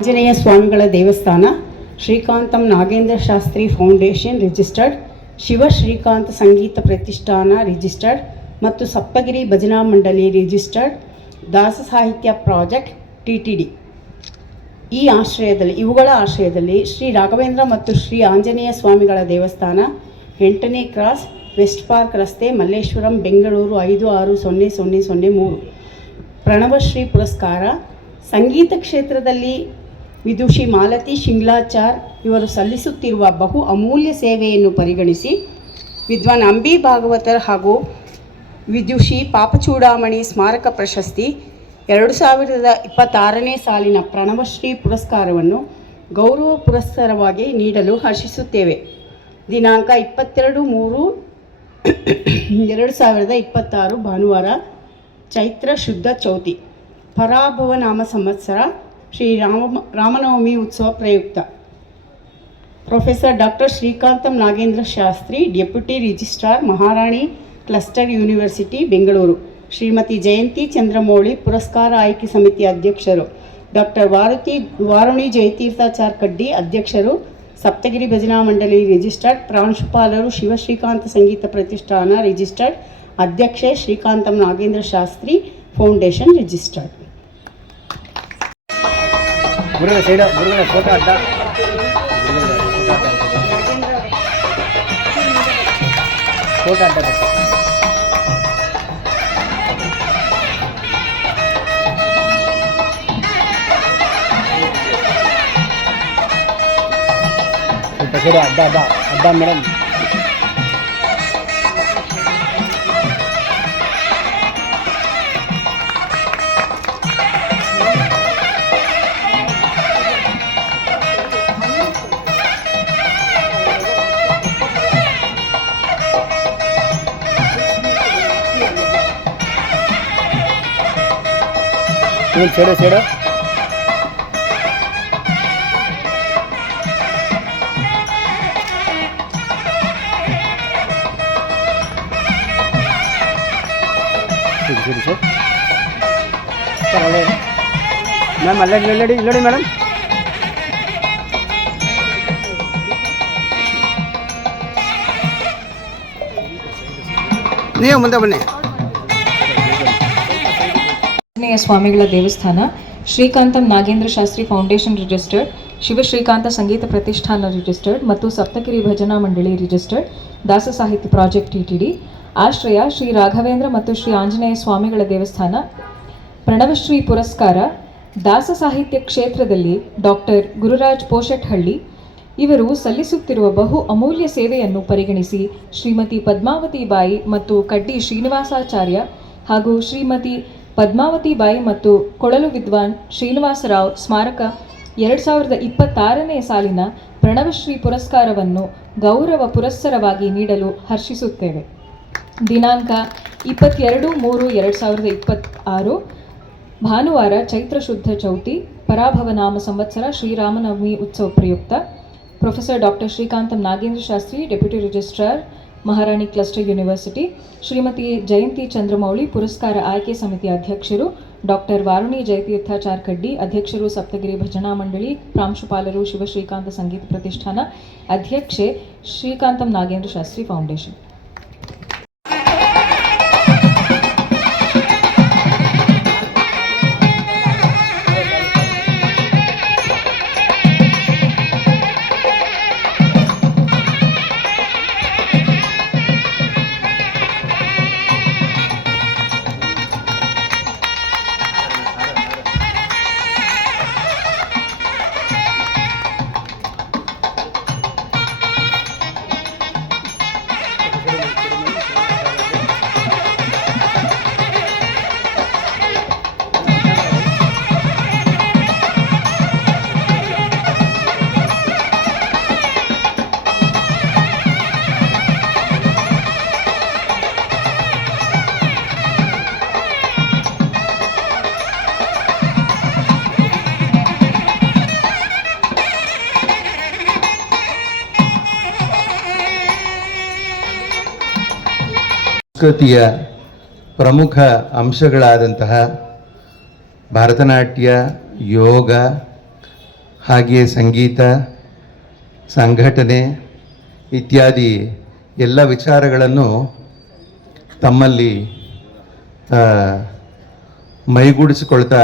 ಆಂಜನೇಯ ಸ್ವಾಮಿಗಳ ದೇವಸ್ಥಾನ, ಶ್ರೀಕಾಂತಂ Nagendra Shastri foundation registered, Shiva Srikanth ಸಂಗೀತ ಪ್ರತಿಷ್ಠಾನ ರಿಜಿಸ್ಟರ್ಡ್ ಮತ್ತು ಸಪ್ತಗಿರಿ ಭಜನಾ ಮಂಡಳಿ ರಿಜಿಸ್ಟರ್ಡ್, ದಾಸ ಸಾಹಿತ್ಯ ಪ್ರಾಜೆಕ್ಟ್ TTD ಇವುಗಳ ಆಶ್ರಯದಲ್ಲಿ ಶ್ರೀ ರಾಘವೇಂದ್ರ ಮತ್ತು ಶ್ರೀ ಆಂಜನೇಯ ಸ್ವಾಮಿಗಳ ದೇವಸ್ಥಾನ, 8ನೇ ಕ್ರಾಸ್, ವೆಸ್ಟ್ ಪಾರ್ಕ್ ರಸ್ತೆ, ಮಲ್ಲೇಶ್ವರಂ, ಬೆಂಗಳೂರು 560003. ಪ್ರಣವಶ್ರೀ ಪುರಸ್ಕಾರ. ಸಂಗೀತ ಕ್ಷೇತ್ರದಲ್ಲಿ ವಿದುಷಿ ಮಾಲತಿ ಶಿಂಗ್ಲಾಚಾರ್ ಇವರು ಸಲ್ಲಿಸುತ್ತಿರುವ ಬಹು ಅಮೂಲ್ಯ ಸೇವೆಯನ್ನು ಪರಿಗಣಿಸಿ ವಿದ್ವಾನ್ ಅಂಬಿ ಭಾಗವತರ್ ಹಾಗೂ ವಿದುಷಿ ಪಾಪಚೂಡಾಮಣಿ ಸ್ಮಾರಕ ಪ್ರಶಸ್ತಿ 2026ನೇ ಸಾಲಿನ ಪ್ರಣವಶ್ರೀ ಪುರಸ್ಕಾರವನ್ನು ಗೌರವ ಪುರಸ್ಕಾರವಾಗಿ ನೀಡಲು ಹರ್ಷಿಸುತ್ತೇವೆ. ದಿನಾಂಕ 22/3/2026 ಭಾನುವಾರ, ಚೈತ್ರ ಶುದ್ಧ ಚೌತಿ, ಪರಾಭವ ನಾಮ ಸಂವತ್ಸರ, ಶ್ರೀ ರಾಮನವಮಿ ಉತ್ಸವ ಪ್ರಯುಕ್ತ. Professor doctor Srikantam Nagendra Shastri, deputy registrar, Maharani cluster university, Bengaluru. Shrimati Jayanthi Chandramouli, ಪುರಸ್ಕಾರ ಆಯ್ಕೆ ಸಮಿತಿ ಅಧ್ಯಕ್ಷರು. ಡಾಕ್ಟರ್ ವಾರುಣಿ ಜಯತೀರ್ಥಾಚಾರ್ ಕಡ್ಡಿ, ಅಧ್ಯಕ್ಷರು, ಸಪ್ತಗಿರಿ ಭಜನಾ ಮಂಡಳಿ ರಿಜಿಸ್ಟರ್ಡ್. ಪ್ರಾಂಶುಪಾಲರು, ಶಿವಶ್ರೀಕಾಂತ ಸಂಗೀತ ಪ್ರತಿಷ್ಠಾನ ರಿಜಿಸ್ಟರ್ಡ್. ಅಧ್ಯಕ್ಷೆ ಶ್ರೀಕಾಂತಂ ನಾಗೇಂದ್ರ ಶಾಸ್ತ್ರಿ ಫೌಂಡೇಶನ್ ರಿಜಿಸ್ಟರ್ಡ್. ಅಡ್ಡ ಮೇಡಮ್. ಸೇಡು ಸೇಡು ಸರಿ ಸರ್ ಒಳ್ಳೆ ಮ್ಯಾಮ್. ಅಲ್ಲೇ ಇಲ್ಲಡಿ ಮೇಡಮ್. ನೀವು ಮುಂದೆ ಬನ್ನಿ. ಆಂಜನೇಯ ಸ್ವಾಮಿಗಳ ದೇವಸ್ಥಾನ, ಶ್ರೀಕಾಂತಂ ನಾಗೇಂದ್ರ ಶಾಸ್ತ್ರಿ ಫೌಂಡೇಶನ್ ರಿಜಿಸ್ಟರ್ಡ್, ಶಿವ ಶ್ರೀಕಾಂತ ಸಂಗೀತ ಪ್ರತಿಷ್ಠಾನ ರಿಜಿಸ್ಟರ್ಡ್ ಮತ್ತು ಸಪ್ತಗಿರಿ ಭಜನಾ ಮಂಡಳಿ ರಿಜಿಸ್ಟರ್ಡ್, ದಾಸ ಸಾಹಿತ್ಯ ಪ್ರಾಜೆಕ್ಟ್ TTD. ಆಶ್ರಯ ಶ್ರೀ ರಾಘವೇಂದ್ರ ಮತ್ತು ಶ್ರೀ ಆಂಜನೇಯ ಸ್ವಾಮಿಗಳ ದೇವಸ್ಥಾನ. ಪ್ರಣವಶ್ರೀ ಪುರಸ್ಕಾರ. ದಾಸ ಸಾಹಿತ್ಯ ಕ್ಷೇತ್ರದಲ್ಲಿ ಡಾಕ್ಟರ್ ಗುರುರಾಜ್ ಪೋಷಟ್ಹಳ್ಳಿ ಇವರು ಸಲ್ಲಿಸುತ್ತಿರುವ ಬಹು ಅಮೂಲ್ಯ ಸೇವೆಯನ್ನು ಪರಿಗಣಿಸಿ ಶ್ರೀಮತಿ ಪದ್ಮಾವತಿ ಬಾಯಿ ಮತ್ತು ಕಡ್ಡಿ ಶ್ರೀನಿವಾಸಾಚಾರ್ಯ ಹಾಗೂ ಶ್ರೀಮತಿ ಪದ್ಮಾವತಿ ಬಾಯಿ ಮತ್ತು ಕೊಳಲು ವಿದ್ವಾನ್ ಶ್ರೀನಿವಾಸರಾವ್ ಸ್ಮಾರಕ 2026ನೇ ಸಾಲಿನ ಪ್ರಣವಶ್ರೀ ಪುರಸ್ಕಾರವನ್ನು ಗೌರವ ಪುರಸ್ಸರವಾಗಿ ನೀಡಲು ಹರ್ಷಿಸುತ್ತೇವೆ. ದಿನಾಂಕ 22/3/2026 ಭಾನುವಾರ, ಚೈತ್ರ ಶುದ್ಧ ಚೌತಿ, ಪರಾಭವ ನಾಮ ಸಂವತ್ಸರ, ಶ್ರೀರಾಮನವಮಿ ಉತ್ಸವ ಪ್ರಯುಕ್ತ. Professor doctor Srikantam Nagendra Shastri, deputy registrar, Maharani cluster university. Shrimati Jayanthi Chandramouli, ಪುರಸ್ಕಾರ ಆಯ್ಕೆ ಸಮಿತಿ ಅಧ್ಯಕ್ಷರು. ಡಾಕ್ಟರ್ ವಾರುಣಿ ಜಯತೀರ್ಥಾಚಾರ್ ಕಡ್ಡಿ, ಅಧ್ಯಕ್ಷರು, ಸಪ್ತಗಿರಿ ಭಜನಾ ಮಂಡಳಿ. ಪ್ರಾಂಶುಪಾಲರು, ಶಿವಶ್ರೀಕಾಂತ ಸಂಗೀತ ಪ್ರತಿಷ್ಠಾನ. ಅಧ್ಯಕ್ಷೆ ಶ್ರೀಕಾಂತಂ ನಾಗೇಂದ್ರ ಶಾಸ್ತ್ರಿ ಫೌಂಡೇಶನ್. ಸಂಸ್ಕೃತಿಯ ಪ್ರಮುಖ ಅಂಶಗಳಾದಂತಹ ಭರತನಾಟ್ಯ, ಯೋಗ, ಹಾಗೆಯೇ ಸಂಗೀತ, ಸಂಘಟನೆ ಇತ್ಯಾದಿ ಎಲ್ಲ ವಿಚಾರಗಳನ್ನು ತಮ್ಮಲ್ಲಿ ಮೈಗೂಡಿಸಿಕೊಳ್ತಾ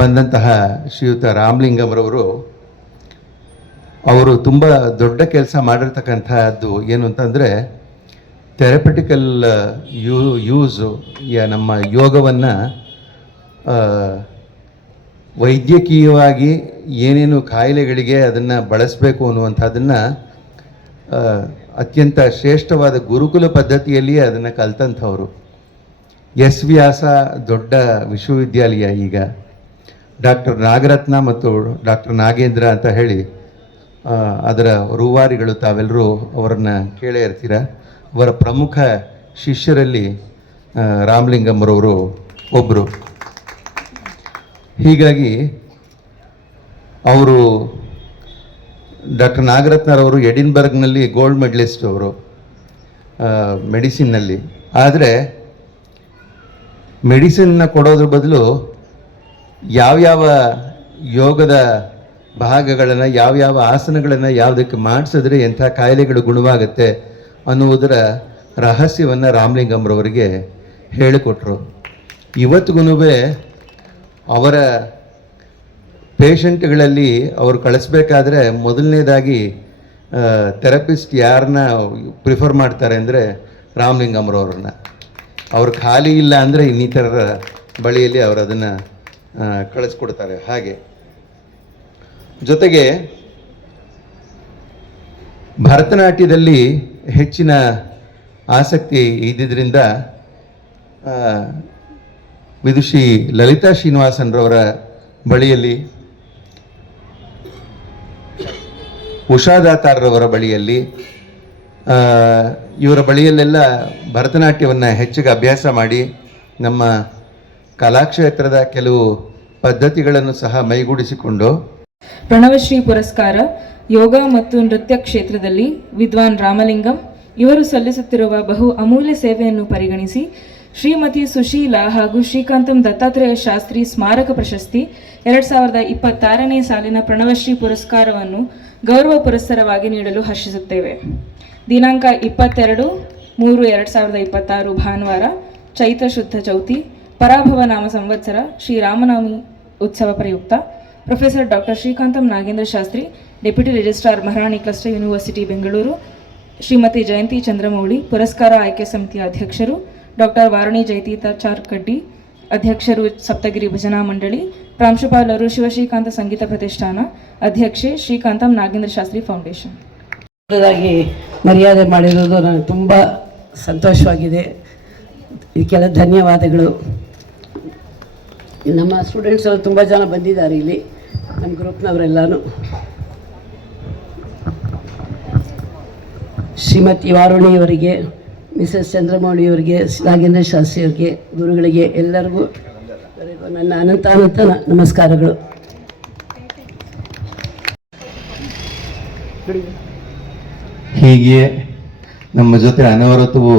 ಬಂದಂತಹ ಶ್ರೀಯುತ ರಾಮಲಿಂಗಂರವರು ಅವರು ತುಂಬ ದೊಡ್ಡ ಕೆಲಸ ಮಾಡಿರ್ತಕ್ಕಂಥದ್ದು ಏನು ಅಂತಂದರೆ ಥೆರಪಟಿಕಲ್ ಯೂಸು ನಮ್ಮ ಯೋಗವನ್ನು ವೈದ್ಯಕೀಯವಾಗಿ ಏನೇನು ಕಾಯಿಲೆಗಳಿಗೆ ಅದನ್ನು ಬಳಸಬೇಕು ಅನ್ನುವಂಥದ್ದನ್ನು ಅತ್ಯಂತ ಶ್ರೇಷ್ಠವಾದ ಗುರುಕುಲ ಪದ್ಧತಿಯಲ್ಲಿಯೇ ಅದನ್ನು ಕಲ್ತಂಥವರು. ಎಸ್ ವ್ಯಾಸ ದೊಡ್ಡ ವಿಶ್ವವಿದ್ಯಾಲಯ ಈಗ ಡಾಕ್ಟರ್ ನಾಗರತ್ನ ಮತ್ತು ಡಾಕ್ಟರ್ ನಾಗೇಂದ್ರ ಅಂತ ಹೇಳಿ ಅದರ ರೂವಾರಿಗಳು, ತಾವೆಲ್ಲರೂ ಅವರನ್ನು ಕೇಳೇ ಇರ್ತೀರ. ಅವರ ಪ್ರಮುಖ ಶಿಷ್ಯರಲ್ಲಿ ರಾಮಲಿಂಗಂರವರು ಒಬ್ಬರು. ಹೀಗಾಗಿ ಅವರು ಡಾಕ್ಟರ್ ನಾಗರತ್ನರವರು ಎಡಿನ್ಬರ್ಗ್ನಲ್ಲಿ ಗೋಲ್ಡ್ ಮೆಡಲಿಸ್ಟ್ ಅವರು ಮೆಡಿಸಿನ್ನಲ್ಲಿ. ಆದರೆ ಮೆಡಿಸಿನ್ನ ಕೊಡೋದ್ರ ಬದಲು ಯಾವ್ಯಾವ ಯೋಗದ ಭಾಗಗಳನ್ನು, ಯಾವ್ಯಾವ ಆಸನಗಳನ್ನು ಯಾವುದಕ್ಕೆ ಮಾಡಿಸಿದ್ರೆ ಎಂಥ ಕಾಯಿಲೆಗಳು ಗುಣವಾಗುತ್ತೆ ಅನ್ನುವುದರ ರಹಸ್ಯವನ್ನು ರಾಮಲಿಂಗಂರವರಿಗೆ ಹೇಳಿಕೊಟ್ರು. ಇವತ್ತಿಗೂ ಅವರ ಪೇಷಂಟ್ಗಳಲ್ಲಿ ಅವರು ಕಳಿಸ್ಬೇಕಾದ್ರೆ ಮೊದಲನೇದಾಗಿ ಥೆರಪಿಸ್ಟ್ ಯಾರನ್ನ ಪ್ರಿಫರ್ ಮಾಡ್ತಾರೆ ಅಂದರೆ ರಾಮಲಿಂಗಂರವ್ರನ್ನ. ಅವ್ರು ಖಾಲಿ ಇಲ್ಲ ಅಂದರೆ ಇನ್ನಿತರರ ಬಳಿಯಲ್ಲಿ ಅವರು ಅದನ್ನು ಕಳಿಸ್ಕೊಡ್ತಾರೆ. ಹಾಗೆ ಜೊತೆಗೆ ಭರತನಾಟ್ಯದಲ್ಲಿ ಹೆಚ್ಚಿನ ಆಸಕ್ತಿ ಇದ್ದಿದ್ದರಿಂದ ವಿದುಷಿ ಲಲಿತಾ ಶ್ರೀನಿವಾಸನ್ರವರ ಬಳಿಯಲ್ಲಿ, ಉಷಾದಾತಾರ್ರವರ ಬಳಿಯಲ್ಲಿ, ಇವರ ಬಳಿಯಲ್ಲೆಲ್ಲ ಭರತನಾಟ್ಯವನ್ನು ಹೆಚ್ಚಿಗೆ ಅಭ್ಯಾಸ ಮಾಡಿ ನಮ್ಮ ಕಲಾಕ್ಷೇತ್ರದ ಕೆಲವು ಪದ್ಧತಿಗಳನ್ನು ಸಹ ಮೈಗೂಡಿಸಿಕೊಂಡು ಪ್ರಣವಶ್ರೀ ಪುರಸ್ಕಾರ ಯೋಗ ಮತ್ತು ನೃತ್ಯ ಕ್ಷೇತ್ರದಲ್ಲಿ ವಿದ್ವಾನ್ ರಾಮಲಿಂಗಂ ಇವರು ಸಲ್ಲಿಸುತ್ತಿರುವ ಬಹು ಅಮೂಲ್ಯ ಸೇವೆಯನ್ನು ಪರಿಗಣಿಸಿ ಶ್ರೀಮತಿ ಸುಶೀಲಾ ಹಾಗೂ ಶ್ರೀಕಾಂತಂ ದತ್ತಾತ್ರೇಯ ಶಾಸ್ತ್ರಿ ಸ್ಮಾರಕ ಪ್ರಶಸ್ತಿ 2026ನೇ ಸಾಲಿನ ಪ್ರಣವಶ್ರೀ ಪುರಸ್ಕಾರವನ್ನು ಗೌರವ ಪುರಸ್ಸರವಾಗಿ ನೀಡಲು ಹರ್ಷಿಸುತ್ತೇವೆ. ದಿನಾಂಕ 22/3/2026 ಭಾನುವಾರ, ಚೈತ್ರ ಶುದ್ಧ ಚೌತಿ, ಪರಾಭವ ನಾಮ ಸಂವತ್ಸರ, ಶ್ರೀರಾಮನವಮಿ ಉತ್ಸವ ಪ್ರಯುಕ್ತ professor doctor Srikantam Nagendra Shastri, deputy registrar Maharani cluster university Bengaluru, Shrimati Jayanthi Chandramouli, ಪುರಸ್ಕಾರ ಆಯ್ಕೆ ಸಮಿತಿಯ ಅಧ್ಯಕ್ಷರು, ಡಾಕ್ಟರ್ ವಾರಣಿ ಜಯತೀತಾಚಾರ್ ಕಡ್ಡಿ, ಅಧ್ಯಕ್ಷರು ಸಪ್ತಗಿರಿ ಭಜನಾ ಮಂಡಳಿ, ಪ್ರಾಂಶುಪಾಲರು ಶಿವಶ್ರೀಕಾಂತ ಸಂಗೀತ ಪ್ರತಿಷ್ಠಾನ, ಅಧ್ಯಕ್ಷೆ ಶ್ರೀಕಾಂತಂ ನಾಗೇಂದ್ರ ಶಾಸ್ತ್ರಿ ಫೌಂಡೇಶನ್. ಮರ್ಯಾದೆ ಮಾಡಿರೋದು ನನಗೆ ತುಂಬ ಸಂತೋಷವಾಗಿದೆ. ಇದಕ್ಕೆಲ್ಲ ಧನ್ಯವಾದಗಳು. ನಮ್ಮ ಸ್ಟೂಡೆಂಟ್ಸ್ ಎಲ್ಲ ತುಂಬ ಜನ ಬಂದಿದ್ದಾರೆ ಇಲ್ಲಿ, ನಮ್ಮ ಗ್ರೂಪ್ನವರೆಲ್ಲನೂ. ಶ್ರೀಮತಿ ವಾರುಣಿಯವರಿಗೆ, ಮಿಸಸ್ ಚಂದ್ರಮೌಳಿಯವರಿಗೆ, ನಾಗೇಂದ್ರ ಶಾಸ್ತ್ರಿಯವರಿಗೆ, ಗುರುಗಳಿಗೆ ಎಲ್ಲರಿಗೂ ನನ್ನ ಅನಂತ ನಮಸ್ಕಾರಗಳು. ಹೀಗೆ ನಮ್ಮ ಜೊತೆ ಅನವರತವು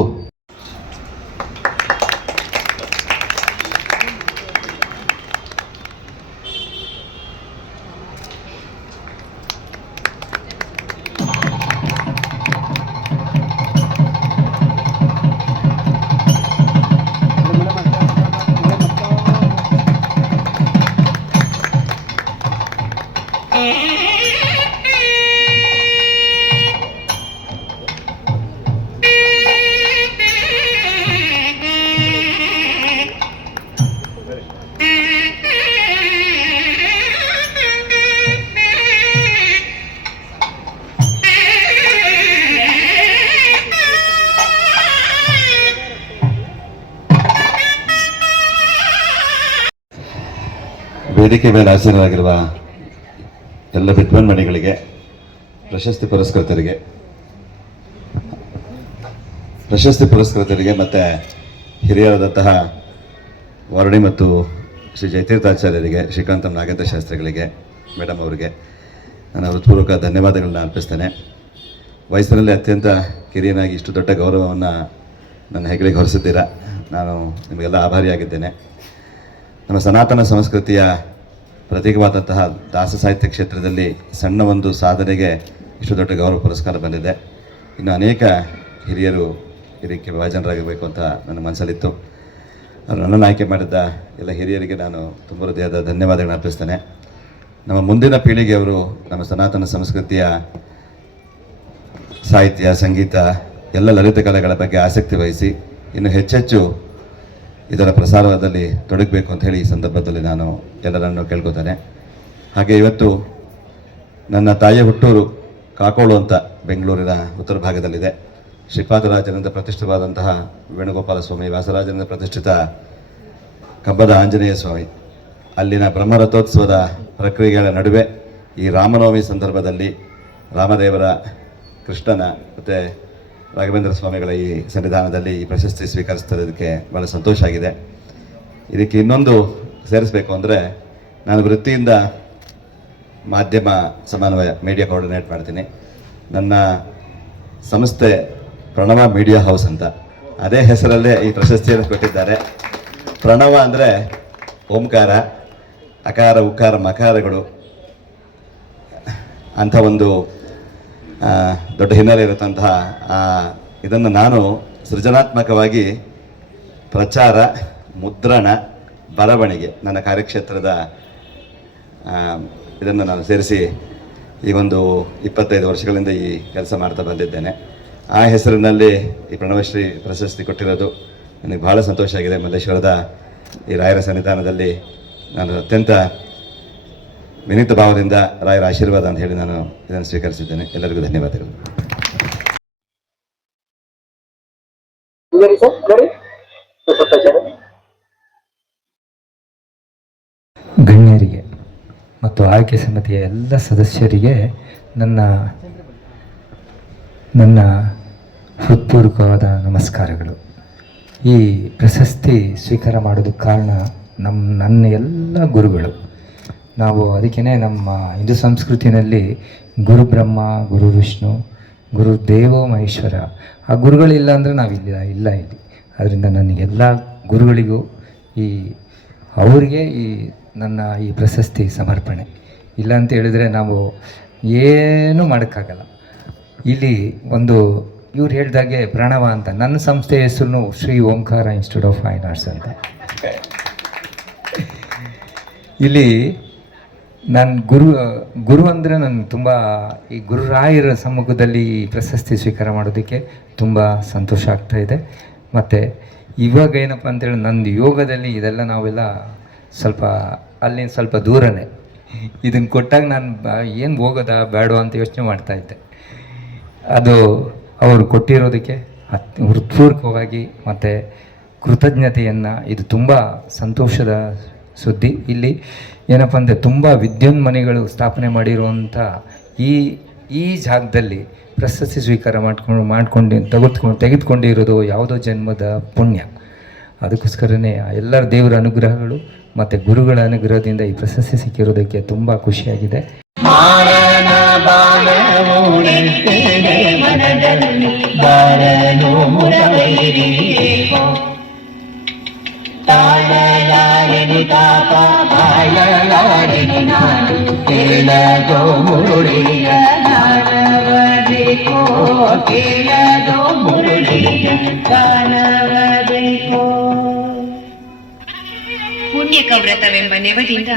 ವೇದಿಕೆ ಮೇಲೆ ಹಾಜರಾಗಿರುವ ಎಲ್ಲ ವಿದ್ವಾನ್ಮಣಿಗಳಿಗೆ, ಪ್ರಶಸ್ತಿ ಪುರಸ್ಕೃತರಿಗೆ ಮತ್ತು ಹಿರಿಯರಾದಂತಹ ವಾರುಣಿ ಮತ್ತು ಶ್ರೀ ಜಯತೀರ್ಥಾಚಾರ್ಯರಿಗೆ, ಶ್ರೀಕಾಂತಂ ನಾಗೇಂದ್ರ ಶಾಸ್ತ್ರಿಗಳಿಗೆ, ಮೇಡಮ್ ಅವರಿಗೆ ನಾನು ಹೃತ್ಪೂರ್ವಕ ಧನ್ಯವಾದಗಳನ್ನ ಅರ್ಪಿಸ್ತೇನೆ. ವಯಸ್ಸಿನಲ್ಲಿ ಅತ್ಯಂತ ಕಿರಿಯನಾಗಿ ಇಷ್ಟು ದೊಡ್ಡ ಗೌರವವನ್ನು ನನ್ನ ಹೆಗಲಿಗೆ ಹೊರಿಸಿದ್ದೀರಾ. ನಾನು ನಿಮಗೆಲ್ಲ ಆಭಾರಿಯಾಗಿದ್ದೇನೆ. ನಮ್ಮ ಸನಾತನ ಸಂಸ್ಕೃತಿಯ ಪ್ರತ್ಯೇಕವಾದಂತಹ ದಾಸ ಸಾಹಿತ್ಯ ಕ್ಷೇತ್ರದಲ್ಲಿ ಸಣ್ಣ ಒಂದು ಸಾಧನೆಗೆ ಇಷ್ಟು ದೊಡ್ಡ ಗೌರವ ಪುರಸ್ಕಾರ ಬಂದಿದೆ. ಇನ್ನು ಅನೇಕ ಹಿರಿಯರು ಇದಕ್ಕೆ ಭಾಜನರಾಗಬೇಕು ಅಂತ ನನ್ನ ಮನಸ್ಸಲ್ಲಿತ್ತು. ನನ್ನನ್ನು ಆಯ್ಕೆ ಮಾಡಿದ್ದ ಎಲ್ಲ ಹಿರಿಯರಿಗೆ ನಾನು ತುಂಬ ಹೃದಯದ ಧನ್ಯವಾದಗಳನ್ನು ಅರ್ಪಿಸ್ತೇನೆ. ನಮ್ಮ ಮುಂದಿನ ಪೀಳಿಗೆಯವರು ನಮ್ಮ ಸನಾತನ ಸಂಸ್ಕೃತಿಯ ಸಾಹಿತ್ಯ, ಸಂಗೀತ, ಎಲ್ಲ ಲಲಿತ ಕಲೆಗಳ ಬಗ್ಗೆ ಆಸಕ್ತಿ ವಹಿಸಿ ಇನ್ನು ಹೆಚ್ಚೆಚ್ಚು ಇದರ ಪ್ರಸಾರದಲ್ಲಿ ತೊಡಗಬೇಕು ಅಂತ ಹೇಳಿ ಈ ಸಂದರ್ಭದಲ್ಲಿ ನಾನು ಎಲ್ಲರನ್ನು ಕೇಳ್ಕೊತೇನೆ. ಹಾಗೆ ಇವತ್ತು ನನ್ನ ತಾಯಿಯ ಹುಟ್ಟೂರು ಕಾಕೋಳು ಅಂತ ಬೆಂಗಳೂರಿನ ಉತ್ತರ ಭಾಗದಲ್ಲಿದೆ. ಶ್ರೀಪಾದರಾಜರಿಂದ ಪ್ರತಿಷ್ಠಿತವಾದಂತಹ ವೇಣುಗೋಪಾಲ ಸ್ವಾಮಿ, ವ್ಯಾಸರಾಜರಿಂದ ಪ್ರತಿಷ್ಠಿತ ಕಂಬದ ಆಂಜನೇಯ ಸ್ವಾಮಿ, ಅಲ್ಲಿನ ಬ್ರಹ್ಮರಥೋತ್ಸವದ ಪ್ರಕ್ರಿಯೆಗಳ ನಡುವೆ ಈ ರಾಮನವಮಿ ಸಂದರ್ಭದಲ್ಲಿ ರಾಮದೇವರ, ಕೃಷ್ಣನ ಮತ್ತು ರಾಘವೇಂದ್ರ ಸ್ವಾಮಿಗಳ ಈ ಸನ್ನಿಧಾನದಲ್ಲಿ ಈ ಪ್ರಶಸ್ತಿ ಸ್ವೀಕರಿಸ್ತಿರೋದಕ್ಕೆ ಭಾಳ ಸಂತೋಷ ಆಗಿದೆ. ಇದಕ್ಕೆ ಇನ್ನೊಂದು ಸೇರಿಸಬೇಕು ಅಂದರೆ, ನಾನು ವೃತ್ತಿಯಿಂದ ಮಾಧ್ಯಮ ಸಮನ್ವಯ, ಮೀಡಿಯಾ ಕೋಆರ್ಡಿನೇಟ್ ಮಾಡ್ತೀನಿ. ನನ್ನ ಸಂಸ್ಥೆ ಪ್ರಣವ ಮೀಡಿಯಾ ಹೌಸ್ ಅಂತ, ಅದೇ ಹೆಸರಲ್ಲೇ ಈ ಪ್ರಶಸ್ತಿಯನ್ನು ಕೊಟ್ಟಿದ್ದಾರೆ. ಪ್ರಣವ ಅಂದರೆ ಓಂಕಾರ, ಅಕಾರ, ಉಕಾರ, ಮಕಾರಗಳು ಅಂಥ ಒಂದು ದೊಡ್ಡ ಹಿನ್ನೆಲೆ ಇರತಂತಹ ಇದನ್ನು ನಾನು ಸೃಜನಾತ್ಮಕವಾಗಿ ಪ್ರಚಾರ, ಮುದ್ರಣ, ಬರವಣಿಗೆ, ನನ್ನ ಕಾರ್ಯಕ್ಷೇತ್ರದ ಇದನ್ನು ನಾನು ಸೇರಿಸಿ ಈ ಒಂದು 25 ವರ್ಷಗಳಿಂದ ಈ ಕೆಲಸ ಮಾಡ್ತಾ ಬಂದಿದ್ದೇನೆ. ಆ ಹೆಸರಿನಲ್ಲಿ ಈ ಪ್ರಣವಶ್ರೀ ಪ್ರಶಸ್ತಿ ಕೊಟ್ಟಿರೋದು ನನಗೆ ಭಾಳ ಸಂತೋಷ ಆಗಿದೆ. ಮಲ್ಲೇಶ್ವರದ ಈ ರಾಯರ ಸನ್ನಿಧಾನದಲ್ಲಿ ನಾನು ಅತ್ಯಂತ ವಿನೀತ ಭಾವದಿಂದ ರಾಯರ ಆಶೀರ್ವಾದ ಅಂತ ಹೇಳಿ ನಾನು ಇದನ್ನು ಸ್ವೀಕರಿಸಿದ್ದೇನೆ. ಎಲ್ಲರಿಗೂ ಧನ್ಯವಾದಗಳು. ಗಣ್ಯರಿಗೆ ಮತ್ತು ಆಯ್ಕೆ ಸಮಿತಿಯ ಎಲ್ಲ ಸದಸ್ಯರಿಗೆ ನನ್ನ ಹೃತ್ಪೂರ್ವಕವಾದ ನಮಸ್ಕಾರಗಳು. ಈ ಪ್ರಶಸ್ತಿ ಸ್ವೀಕಾರ ಮಾಡೋದಕ್ಕೆ ಕಾರಣ ನನ್ನ ಎಲ್ಲ ಗುರುಗಳು. ನಾವು ಅದಕ್ಕೇ ನಮ್ಮ ಹಿಂದೂ ಸಂಸ್ಕೃತಿಯಲ್ಲಿ ಗುರು ಬ್ರಹ್ಮ, ಗುರು ವಿಷ್ಣು, ಗುರು ದೇವೋ ಮಹೇಶ್ವರ. ಆ ಗುರುಗಳಿಲ್ಲ ಅಂದರೆ ನಾವಿಲ್ಲ ಇಲ್ಲಿ. ಅದರಿಂದ ನನಗೆಲ್ಲ ಗುರುಗಳಿಗೂ ಅವರಿಗೆ ನನ್ನ ಈ ಪ್ರಶಸ್ತಿ ಸಮರ್ಪಣೆ. ಇಲ್ಲ ಅಂತ ಹೇಳಿದರೆ ನಾವು ಏನೂ ಮಾಡೋಕ್ಕಾಗಲ್ಲ. ಇಲ್ಲಿ ಒಂದು ಇವ್ರು ಹೇಳಿದಾಗೆ ಪ್ರಣವ ಅಂತ, ನನ್ನ ಸಂಸ್ಥೆ ಹೆಸರು ಶ್ರೀ ಓಂಕಾರ ಇನ್ಸ್ಟಿಟ್ಯೂಟ್ ಆಫ್ ಫೈನ್ ಆರ್ಟ್ಸ್ ಅಂತ. ಇಲ್ಲಿ ನಾನು ಗುರು ಅಂದರೆ ನನಗೆ ತುಂಬ ಈ ಗುರುರಾಯರ ಸಮ್ಮುಖದಲ್ಲಿ ಈ ಪ್ರಶಸ್ತಿ ಸ್ವೀಕಾರ ಮಾಡೋದಕ್ಕೆ ತುಂಬ ಸಂತೋಷ ಆಗ್ತಾಯಿದೆ. ಮತ್ತು ಇವಾಗ ಏನಪ್ಪ ಅಂತೇಳಿ ನಂದು ಯೋಗದಲ್ಲಿ ಇದೆಲ್ಲ ನಾವೆಲ್ಲ ಸ್ವಲ್ಪ ದೂರನೇ. ಇದನ್ನು ಕೊಟ್ಟಾಗ ನಾನು ಏನು ಹೋಗೋದಾ ಬೇಡ ಅಂತ ಯೋಚನೆ ಮಾಡ್ತಾಯಿದ್ದೆ. ಅದು ಅವರು ಕೊಟ್ಟಿರೋದಕ್ಕೆ ಹೃತ್ಪೂರ್ವಕವಾಗಿ ಮತ್ತು ಕೃತಜ್ಞತೆಯನ್ನು, ಇದು ತುಂಬ ಸಂತೋಷದ ಸುದ್ದಿ. ಇಲ್ಲಿ ಏನಪ್ಪ ಅಂದರೆ ತುಂಬ ವಿದ್ಯುನ್ಮನೆಗಳು ಸ್ಥಾಪನೆ ಮಾಡಿರುವಂಥ ಈ ಜಾಗದಲ್ಲಿ ಪ್ರಶಸ್ತಿ ಸ್ವೀಕಾರ ತೆಗೆದುಕೊಂಡಿರೋದು ಯಾವುದೋ ಜನ್ಮದ ಪುಣ್ಯ. ಅದಕ್ಕೋಸ್ಕರನೇ ಎಲ್ಲರ ದೇವರ ಅನುಗ್ರಹಗಳು ಮತ್ತು ಗುರುಗಳ ಅನುಗ್ರಹದಿಂದ ಈ ಪ್ರಶಸ್ತಿ ಸಿಕ್ಕಿರೋದಕ್ಕೆ ತುಂಬ ಖುಷಿಯಾಗಿದೆ. ಪುಣ್ಯಕ ವ್ರತವೆಂಬ ನೆವದಿಂದ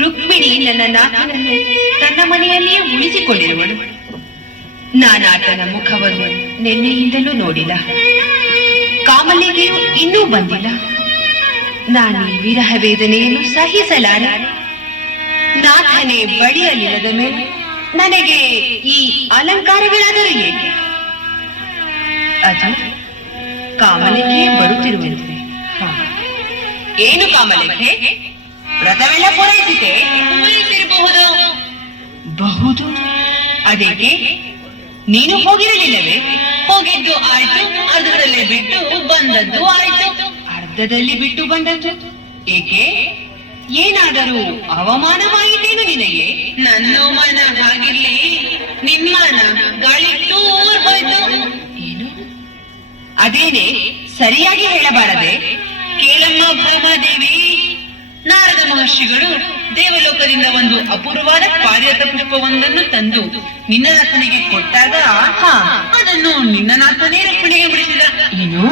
ರುಕ್ಮಿಣಿ ನನ್ನ ನಾಥನನ್ನು ತನ್ನ ಮನೆಯಲ್ಲಿಯೇ ಉಳಿಸಿಕೊಂಡಿರುವಳು. ನಾನಾತನ ಮುಖವನ್ನು ನಿನ್ನೆಯಿಂದಲೂ ನೋಡಿಲ್ಲ. ಕಾಮಲಿಗೆಯೂ ಇನ್ನೂ ಬಂದಿಲ್ಲ. ನಾನು ಈ ವಿರಹ ವೇದನೆಯನ್ನು ಸಹಿಸಲಾರ. ನಾಥನೇ ಬಳಿಯಲಿಲ್ಲದ ಮೇಲೆ ನನಗೆ ಈ ಅಲಂಕಾರಗಳಾದರೂ ಏಕೆ? ಅದು ಕಾಮಲಿಗೆ ಬರುತ್ತಿರುವಂತೆ. ಏನು ಕಾಮಲಿಗೆ, ವ್ರತವೆಲ್ಲ ಪೂರೈಸಿದೆ? ಬಹುದು. ಅದೇಕೆ? ನೀನು ಹೋಗಿರಲಿಲ್ಲವೇ? ಹೋಗಿದ್ದು ಆಯ್ತು, ಅರ್ಧದಲ್ಲೇ ಬಿಟ್ಟು ಬಂದದ್ದು ಆಯ್ತು. ಅರ್ಧದಲ್ಲಿ ಬಿಟ್ಟು ಬಂದದ್ದು ಏಕೆ? ಏನಾದರೂ ಅವಮಾನವಾಯಿತೇನು ನಿನಗೆ? ನನ್ನ ಮನ ಹಾಗಿರ್ಲಿ, ನಿಮ್ಮನ ಗಾಳಿಟ್ಟು ಹೋಯ್ತು. ಏನು? ಅದೇನೆ ಸರಿಯಾಗಿ ಹೇಳಬಾರದೆ? ಕೇಳಮ್ಮ ಭಾಮಾದೇವಿ, ನಾರದ ಮಹರ್ಷಿಗಳು ದೇವಲೋಕದಿಂದ ಒಂದು ಅಪೂರ್ವವಾದ ಪಾರಿಜಾತ ಪುಷ್ಪವೊಂದನ್ನು ತಂದು ನಿನ್ನ ನಾಥನಿಗೆ ಕೊಟ್ಟಾಗ ಅದನ್ನು ನಿನ್ನ ನಾಥನೇ ರಕ್ಷಣೆಗೆ ಬಿಡಿಸಿದ. ಏನು